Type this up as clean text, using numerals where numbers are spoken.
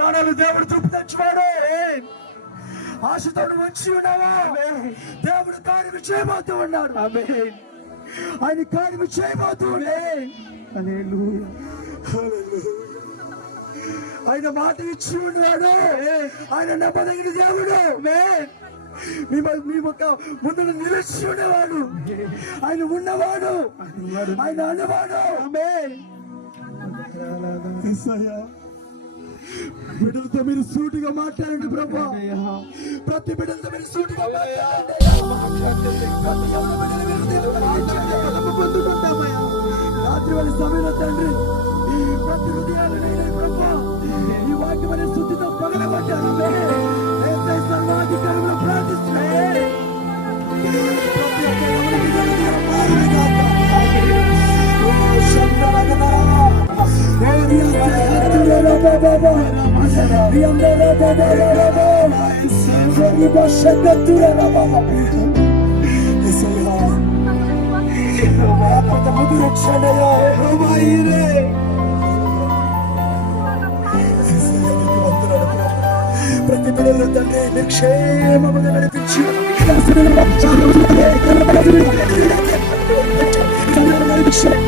దేవుడు తృప్తి తెచ్చువాడు. ఆశతో వచ్చి ఉన్నావా? దేవుడు కార్యము చేయబోతూ ఉన్నాడు. ఆయన కార్యము చేయబోతూ ఆయన మాట ఇచ్చి ఉన్నాడు. ఆయన నమ్మదగిన దేవుడు. ముందు నిలిచి ఉండేవాడు. ఆయన ఉన్నవాడు. ఆయన అన్నవాడు. బిడ్డలతో మీరు సూటిగా మాట్లాడండి ప్రభా. ప్రతి బిడ్డలతో మీరు సూటిగా పొందుకుంటామయ్యా. రాత్రి వాళ్ళ సమయంలో తండ్రి ప్రతి హృదయాలైనా ప్రభా ఈ వాక్యం అనే శుద్ధితో పగలబడ్డారు. సర్వాధికారంలో ప్రార్థిస్తున్నాయి. ప్రతి బిడ్డలో తండ్రి నిక్షేమముగా నడిపించి నడిపించి